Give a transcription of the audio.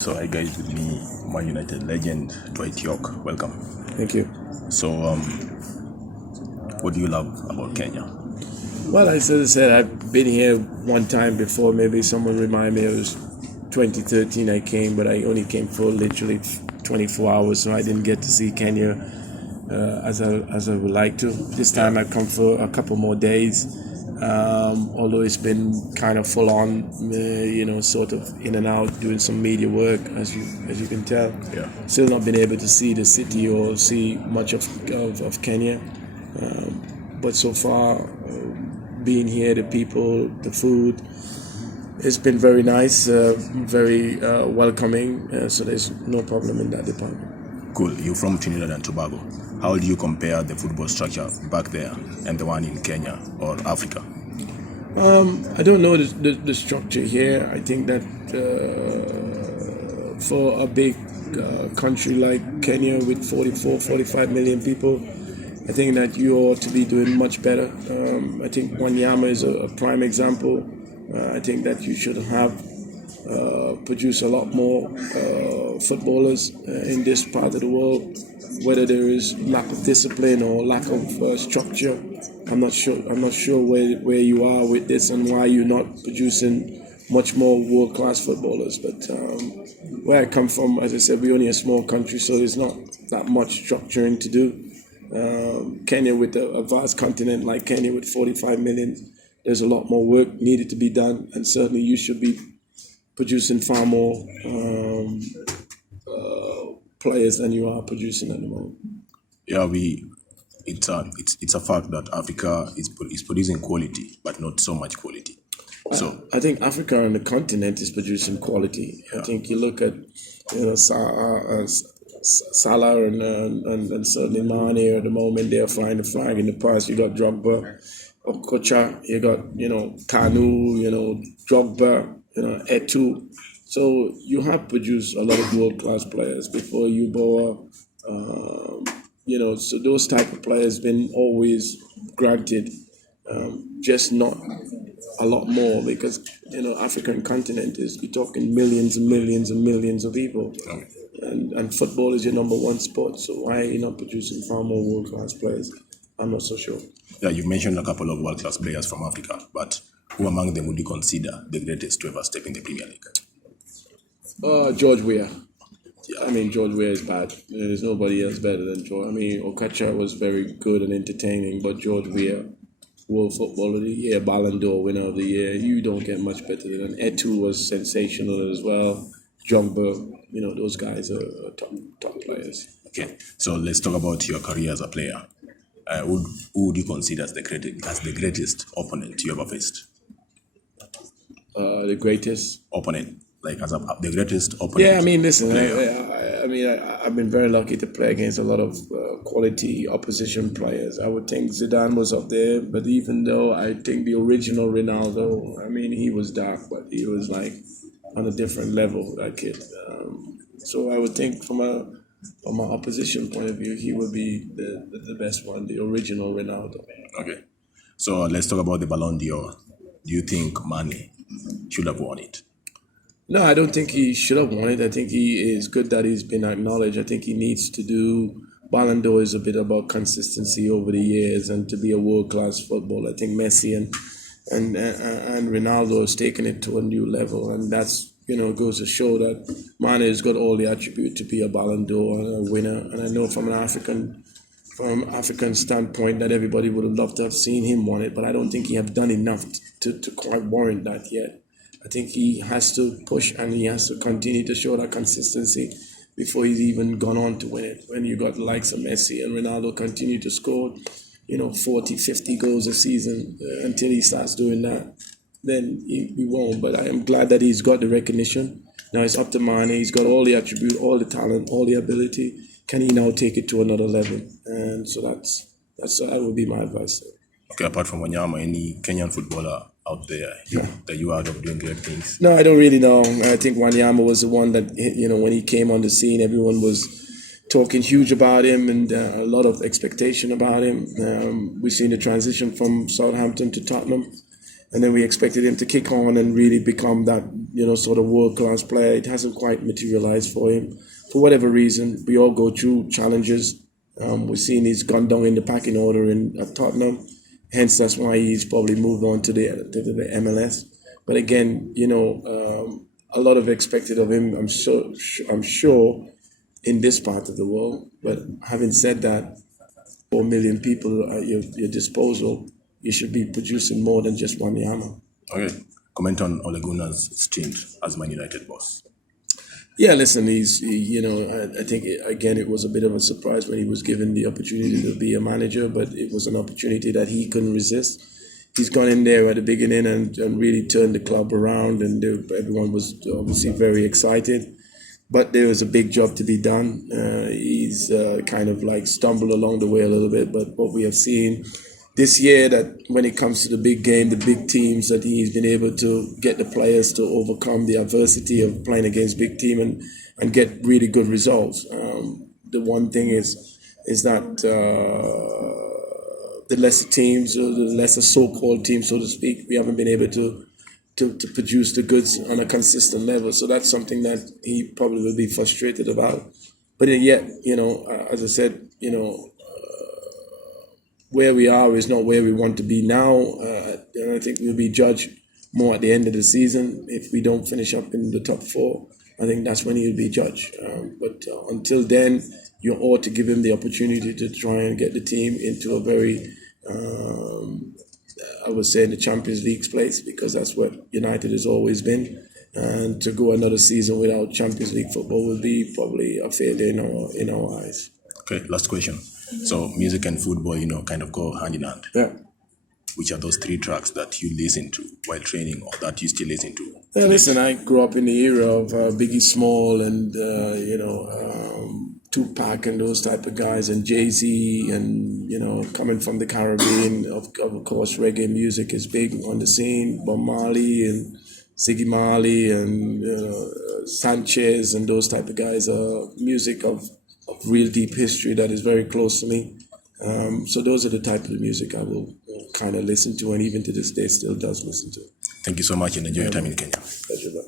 So hi guys, with me, Man United legend Dwight Yorke. Welcome. Thank you. So, what do you love about Kenya? Well, as I said, I've been here one time before. Maybe someone remind me. It was 2013 I came, but I only came for literally 24 hours, so I didn't get to see Kenya as I would like to. This time I've come for a couple more days, although it's been kind of full on, sort of in and out, doing some media work, as you can tell. Yeah. Still not been able to see the city or see much of Kenya, but so far, being here, the people, the food, it's been very nice, very welcoming, so there's no problem in that department. Cool. You're from Trinidad and Tobago. How do you compare the football structure back there and the one in Kenya or Africa? I don't know the structure here. I think that for a big country like Kenya with 45 million people, I think that you ought to be doing much better. I think Wanyama is a prime example. I think that you should have produce a lot more footballers in this part of the world. Whether there is lack of discipline or lack of structure, I'm not sure where you are with this and why you're not producing much more world-class footballers. But where I come from, as I said, we're only a small country, so there's not that much structuring to do. Kenya, with a vast continent like Kenya with 45 million, there's a lot more work needed to be done, and certainly you should be producing far more players than you are producing at the moment. Yeah, it's a fact that Africa is producing quality, but not so much quality. So I think Africa on the continent is producing quality. I think you look at Salah and certainly Mane at the moment, they're flying the flag. In the past, you got Drogba, Okocha, you got Kanu, Drogba, Etu. So you have produced a lot of world-class players before you bore. So those type of players been always granted, just not a lot more, because African continent is, we're talking millions and millions and millions of people. And football is your number one sport, so why are you not producing far more world-class players? I'm not so sure. Yeah, you mentioned a couple of world-class players from Africa, but who among them would you consider the greatest to ever step in the Premier League? George Weah. Yeah. I mean, George Weah is bad. There's nobody else better than George. I mean, Okocha was very good and entertaining, but George Weah, World Footballer of the Year, Ballon d'Or winner of the year, you don't get much better than that. Etu was sensational as well. Drogba, those guys are top players. Okay, so let's talk about your career as a player. Who would you consider as the greatest opponent you ever faced? The greatest opponent, like the greatest opponent. Yeah, I mean, listen. I've been very lucky to play against a lot of quality opposition players. I would think Zidane was up there, but even though I think the original Ronaldo, I mean, he was dark, but he was like on a different level, that kid. So I would think from an opposition point of view, he would be the best one, the original Ronaldo. Okay, so let's talk about the Ballon d'Or. Do you think Mane should have won it? No, I don't think he should have won it. I think he is good that he's been acknowledged. I think he needs to do. Ballon d'Or is a bit about consistency over the years and to be a world-class footballer. I think Messi and Ronaldo has taken it to a new level, and that's goes to show that Mane has got all the attribute to be a Ballon d'Or and a winner. And I know from an African standpoint that everybody would have loved to have seen him won it, but I don't think he have done enough to quite warrant that yet. I think he has to push and he has to continue to show that consistency before he's even gone on to win it. When you got the likes of Messi and Ronaldo continue to score, 40, 50 goals a season until he starts doing that, then he won't. But I am glad that he's got the recognition. Now it's up to Mane. He's got all the attribute, all the talent, all the ability. Can he now take it to another level? And so that would be my advice. Okay, apart from Wanyama, any Kenyan footballer out there that you are doing great things? No, I don't really know. I think Wanyama was the one that, when he came on the scene, everyone was talking huge about him and a lot of expectation about him. We've seen the transition from Southampton to Tottenham. And then we expected him to kick on and really become that sort of world-class player. It hasn't quite materialized for him. For whatever reason, we all go through challenges. We're seeing he's gone down in the packing order at Tottenham. Hence, that's why he's probably moved on to the MLS. But again, a lot of expected of him, I'm sure, in this part of the world. But having said that, 4 million people at your disposal, you should be producing more than just Wanyama. Okay. Comment on Ole Gunnar's stint as Man United boss. Yeah, listen, I think, again, it was a bit of a surprise when he was given the opportunity to be a manager, but it was an opportunity that he couldn't resist. He's gone in there at the beginning and really turned the club around, and everyone was obviously very excited. But there was a big job to be done. He's kind of like stumbled along the way a little bit, but what we have seen this year, that when it comes to the big game, the big teams, that he's been able to get the players to overcome the adversity of playing against big team and get really good results. The one thing is that the lesser teams, or the lesser so-called teams, so to speak, we haven't been able to produce the goods on a consistent level. So that's something that he probably will be frustrated about. But yet, as I said, where we are is not where we want to be now. I think we'll be judged more at the end of the season. If we don't finish up in the top 4, I think that's when he'll be judged. But until then, you ought to give him the opportunity to try and get the team into a very, I would say, in the Champions League's place, because that's what United has always been. And to go another season without Champions League football would be probably a failure in our eyes. Okay, last question. So music and football, kind of go hand in hand. Yeah. Which are those 3 tracks that you listen to while training, or that you still listen to? Yeah, listen, I grew up in the era of Biggie Small and, Tupac and those type of guys, and Jay-Z, and, coming from the Caribbean, of course, reggae music is big on the scene. Bob Marley and Ziggy Marley and Sanchez and those type of guys are music of real deep history that is very close to me. So those are the type of music I will kind of listen to, and even to this day still does listen to. Thank you so much, and enjoy your time in Kenya. Pleasure, bro.